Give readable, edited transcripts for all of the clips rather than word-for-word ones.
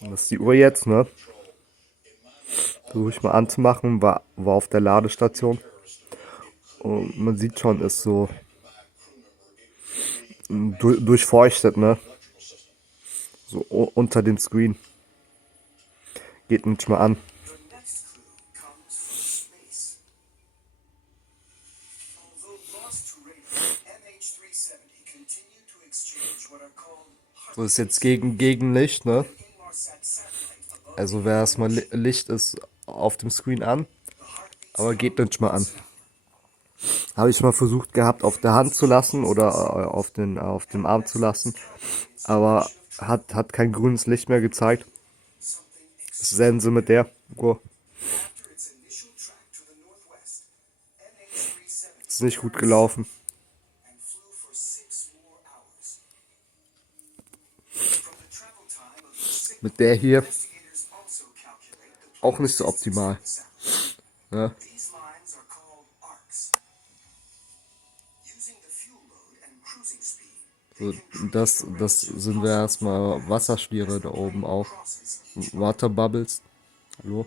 Das ist die Uhr jetzt, ne? Versuche ich mal anzumachen, war auf der Ladestation. Und man sieht schon, ist so durchfeuchtet, ne? So unter dem Screen. Geht nicht mal an. So ist jetzt Gegenlicht, ne? Also wäre erstmal Licht ist auf dem Screen an, aber geht nicht mal an. Habe ich mal versucht gehabt, auf der Hand zu lassen oder auf dem Arm zu lassen, aber hat kein grünes Licht mehr gezeigt. Sense mit der Uhr. Ist nicht gut gelaufen. Mit der hier auch nicht so optimal. Ja. So, das sind wir erstmal Wasserstiere da oben auch. Water Bubbles. Hallo?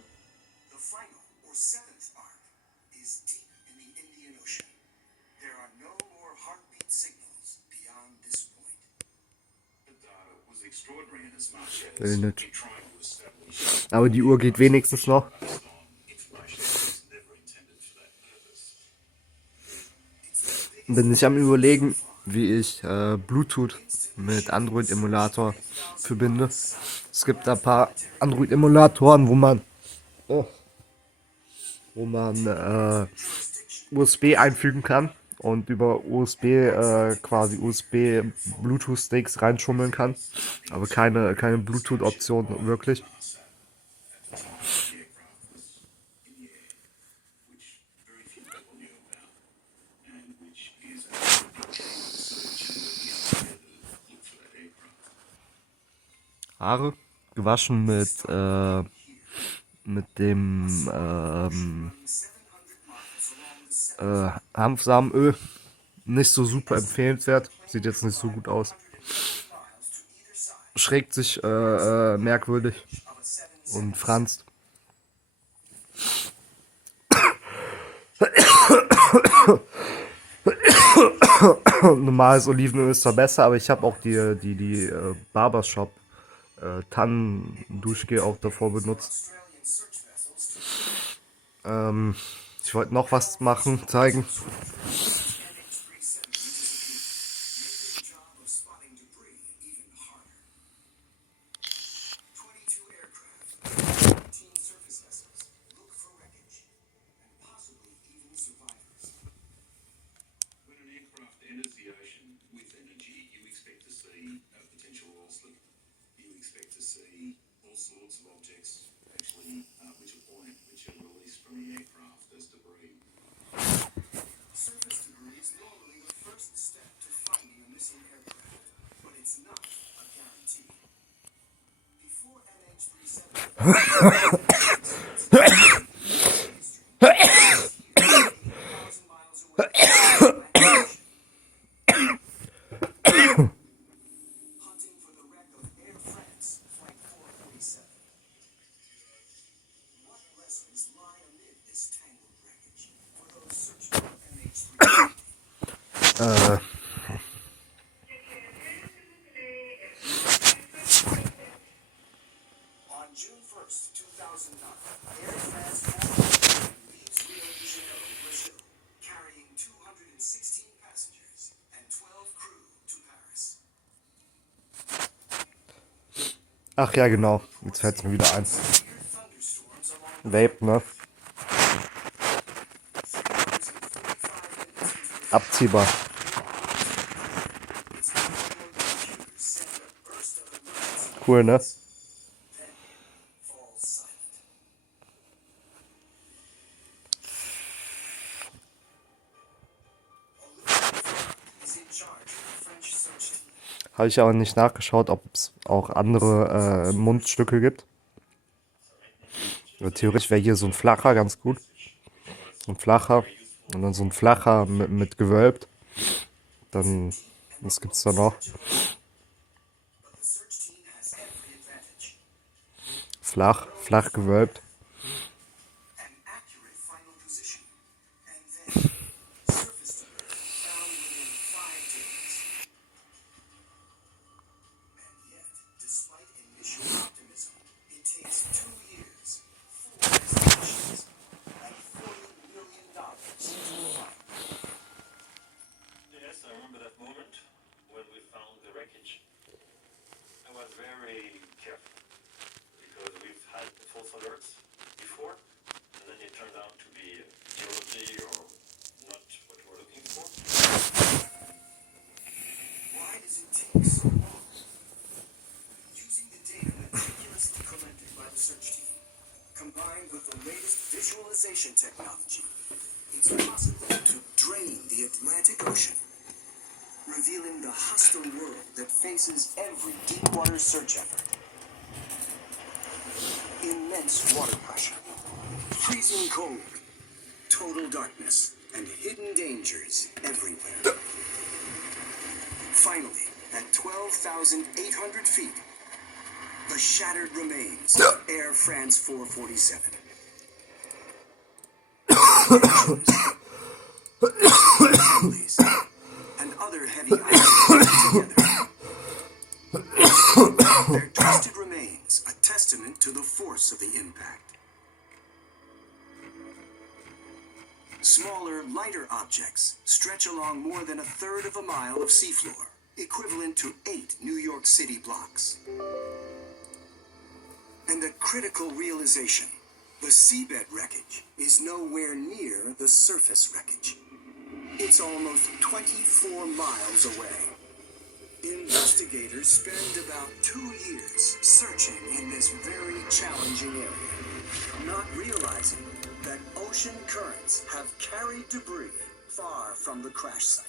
Will nicht. Aber die Uhr geht wenigstens noch. Bin ich am Überlegen, wie ich Bluetooth mit Android-Emulator verbinde. Es gibt ein paar Android-Emulatoren, wo man USB einfügen kann und über USB quasi USB Bluetooth-Sticks reinschummeln kann. Aber keine Bluetooth-Option wirklich. Haare gewaschen mit dem Hanfsamenöl. Nicht so super empfehlenswert. Sieht jetzt nicht so gut aus. Schrägt sich merkwürdig und franzt. Normales Olivenöl ist zwar besser, aber ich habe auch die Barbershop Tannenduschgel auch davor benutzt. Ich wollte noch was machen, zeigen. Äh, Ach ja, genau. Jetzt fällt es mir wieder ein. Vape, ne? Abziehbar. Cool, ne? Habe ich aber nicht nachgeschaut, ob es auch andere Mundstücke gibt. Aber theoretisch wäre hier so ein flacher ganz gut. So ein flacher. Und dann so ein flacher mit gewölbt. Dann, was gibt's da noch? flach gewölbt. Yes, I remember that moment when we found the wreckage. I was very careful because we've had false alerts before, and then it turned out to be geology or not what we're looking for. Why does it take so long? Using the data meticulously collected by the search team, combined with the latest visualization technology, it's possible to drain the Atlantic Ocean, revealing the hostile world that faces every deepwater search effort. Immense water pressure, freezing cold, total darkness, and hidden dangers everywhere. Finally, at 12,800 feet, the shattered remains of Air France 447. Assemblies and other heavy items together. Their twisted remains, a testament to the force of the impact. Smaller, lighter objects stretch along more than a third of a mile of seafloor, equivalent to 8 New York City blocks. And a critical realization: the seabed wreckage is nowhere near the surface wreckage. It's almost 24 miles away. Investigators spend about 2 years searching in this very challenging area, not realizing that ocean currents have carried debris far from the crash site.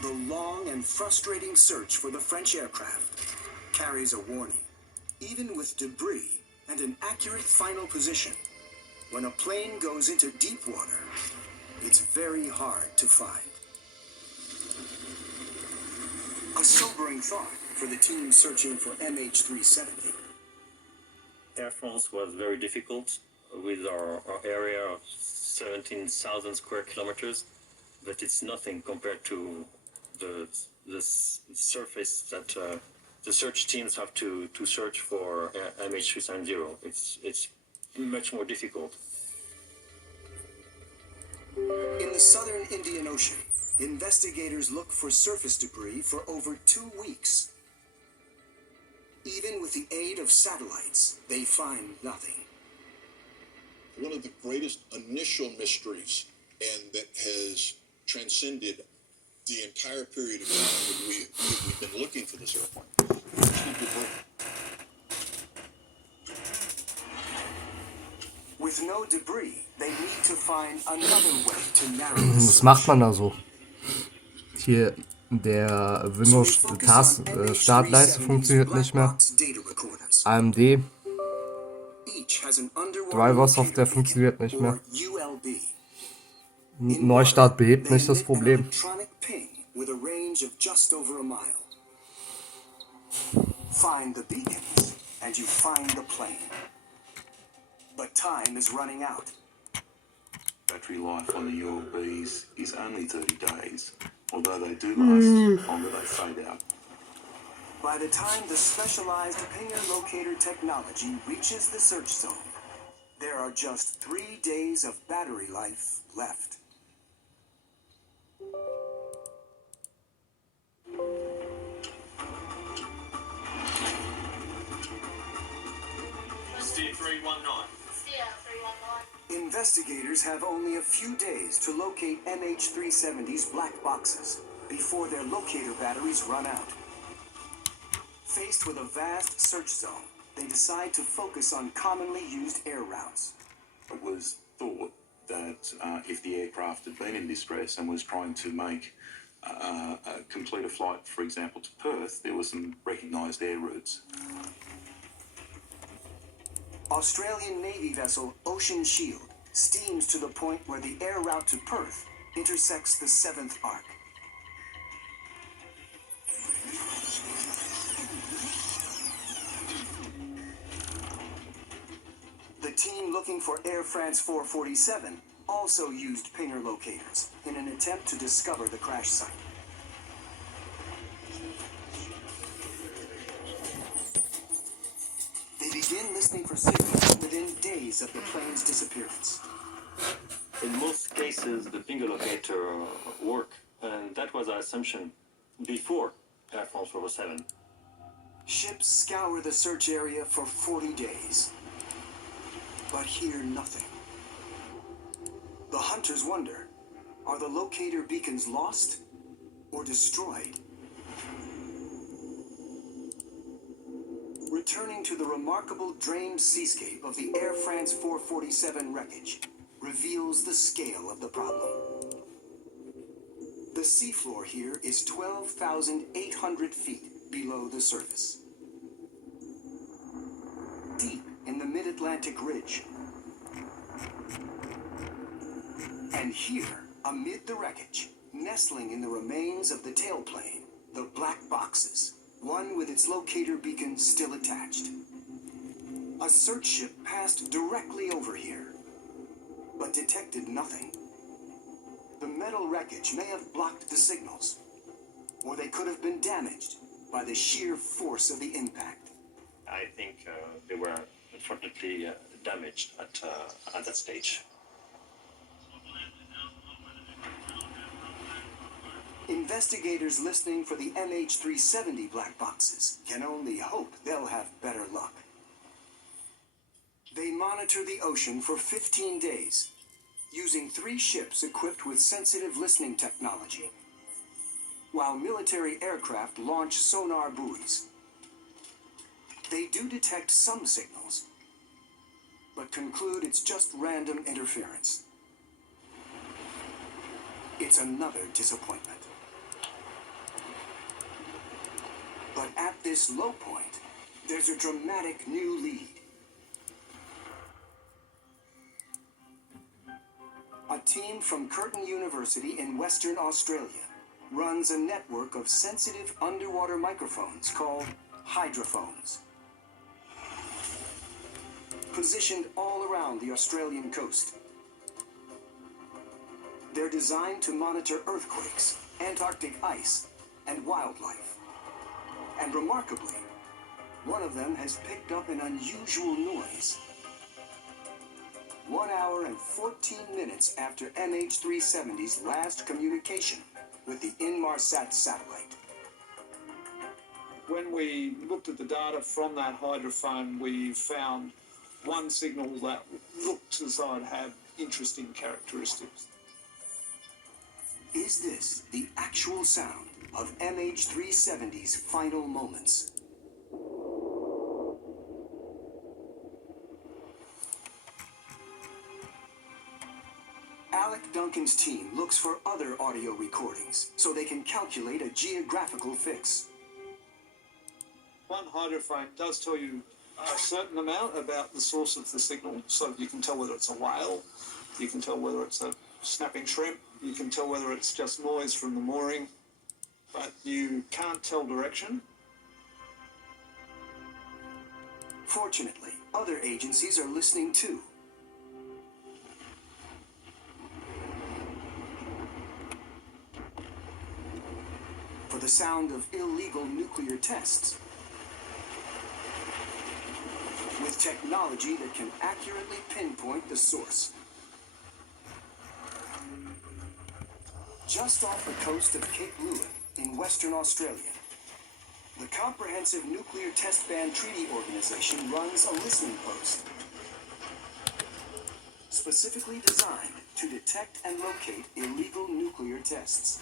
The long and frustrating search for the French aircraft carries a warning. Even with debris and an accurate final position, when a plane goes into deep water, it's very hard to find. A sobering thought for the team searching for MH370. Air France was very difficult with our area of 17,000 square kilometers, but it's nothing compared to the surface that the search teams have to search for MH370. It's much more difficult. In the southern Indian Ocean, investigators look for surface debris for over 2 weeks. Even with the aid of satellites, they find nothing. One of the greatest initial mysteries, and that has transcended the entire period of time that we've been looking for this airplane, is the debris. With no debris, they need to find another way to narrow the Was search. macht man da so? Hier, der Windows Startleiste funktioniert nicht mehr. AMD Driver-Software funktioniert nicht mehr. Neustart behebt nicht das Problem. Find the beacons and you find the plane. But time is running out. Battery life on the ULBs is only 30 days, although they do last longer, they fade out. By the time the specialized pinger locator technology reaches the search zone, there are just 3 days of battery life left. Steer 319. Investigators have only a few days to locate MH370's black boxes before their locator batteries run out. Faced with a vast search zone, they decide to focus on commonly used air routes. It was thought that if the aircraft had been in distress and was trying to complete a flight, for example, to Perth, there were some recognised air routes. Australian Navy vessel Ocean Shield steams to the point where the air route to Perth intersects the 7th arc. team looking for Air France 447 also used pinger locators in an attempt to discover the crash site. They begin listening for signals within days of the plane's disappearance. In most cases, the finger locator work, and that was our assumption before Air France 407. Ships scour the search area for 40 days, but hear nothing. The hunters wonder, are the locator beacons lost or destroyed? Returning to the remarkable drained seascape of the Air France 447 wreckage reveals the scale of the problem. The seafloor here is 12,800 feet below the surface. Deep in the mid-Atlantic ridge. And here, amid the wreckage, nestling in the remains of the tailplane, the black boxes, one with its locator beacon still attached. A search ship passed directly over here, but detected nothing. The metal wreckage may have blocked the signals, or they could have been damaged by the sheer force of the impact. I think they were unfortunately damaged at that stage. Investigators listening for the MH370 black boxes can only hope they'll have better luck. They monitor the ocean for 15 days, using 3 ships equipped with sensitive listening technology, while military aircraft launch sonar buoys. They do detect some signals, but conclude it's just random interference. It's another disappointment. But at this low point, there's a dramatic new lead. A team from Curtin University in Western Australia runs a network of sensitive underwater microphones called hydrophones. Positioned all around the Australian coast. They're designed to monitor earthquakes, Antarctic ice, and wildlife. And remarkably, one of them has picked up an unusual noise. 1 hour and 14 minutes after MH370's last communication with the Inmarsat satellite. When we looked at the data from that hydrophone, we found one signal that looked as though it had interesting characteristics. Is this the actual sound of MH370's final moments? Alec Duncan's team looks for other audio recordings so they can calculate a geographical fix. One hydrophone does tell you a certain amount about the source of the signal, so you can tell whether it's a whale, you can tell whether it's a snapping shrimp, you can tell whether it's just noise from the mooring, but you can't tell direction. Fortunately, other agencies are listening too. For the sound of illegal nuclear tests. With technology that can accurately pinpoint the source. Just off the coast of Cape Lewin in Western Australia, the Comprehensive Nuclear Test Ban Treaty Organization runs a listening post, specifically designed to detect and locate illegal nuclear tests.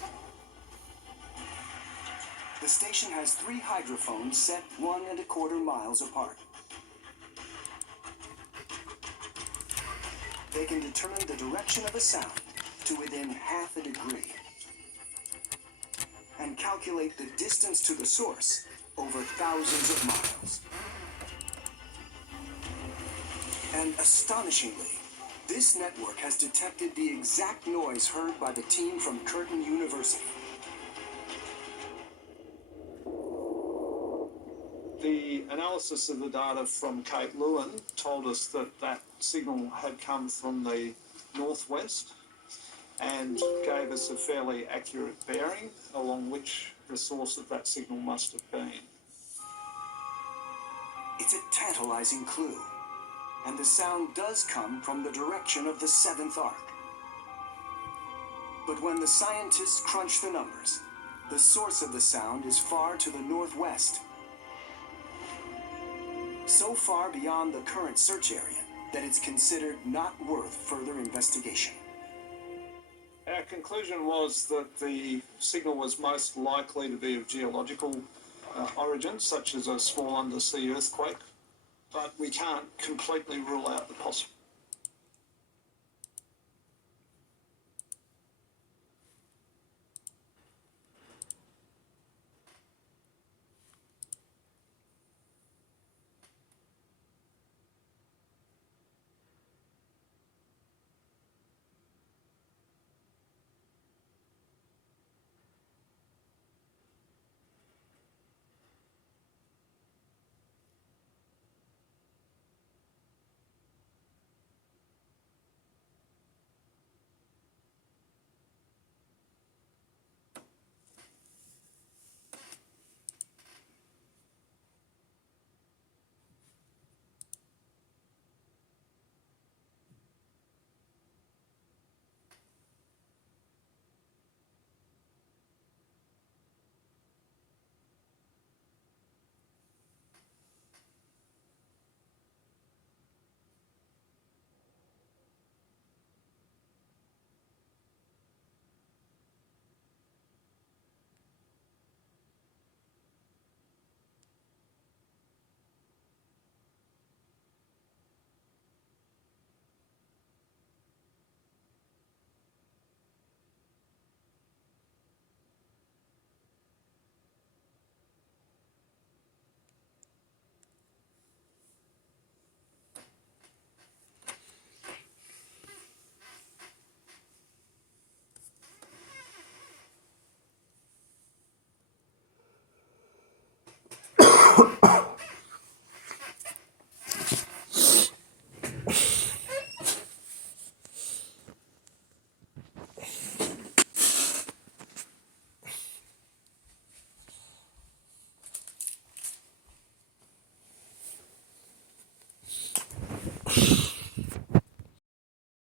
The station has 3 hydrophones set 1¼ miles apart. They can determine the direction of a sound to within ½ a degree and calculate the distance to the source over thousands of miles. And astonishingly, this network has detected the exact noise heard by the team from Curtin University. The analysis analysis of the data from Cape Lewin told us that that signal had come from the northwest and gave us a fairly accurate bearing along which the source of that signal must have been. It's a tantalizing clue, and the sound does come from the direction of the seventh arc. But when the scientists crunch the numbers, the source of the sound is far to the northwest. So far beyond the current search area that it's considered not worth further investigation. Our conclusion was that the signal was most likely to be of geological origin, such as a small undersea earthquake, but we can't completely rule out the possibility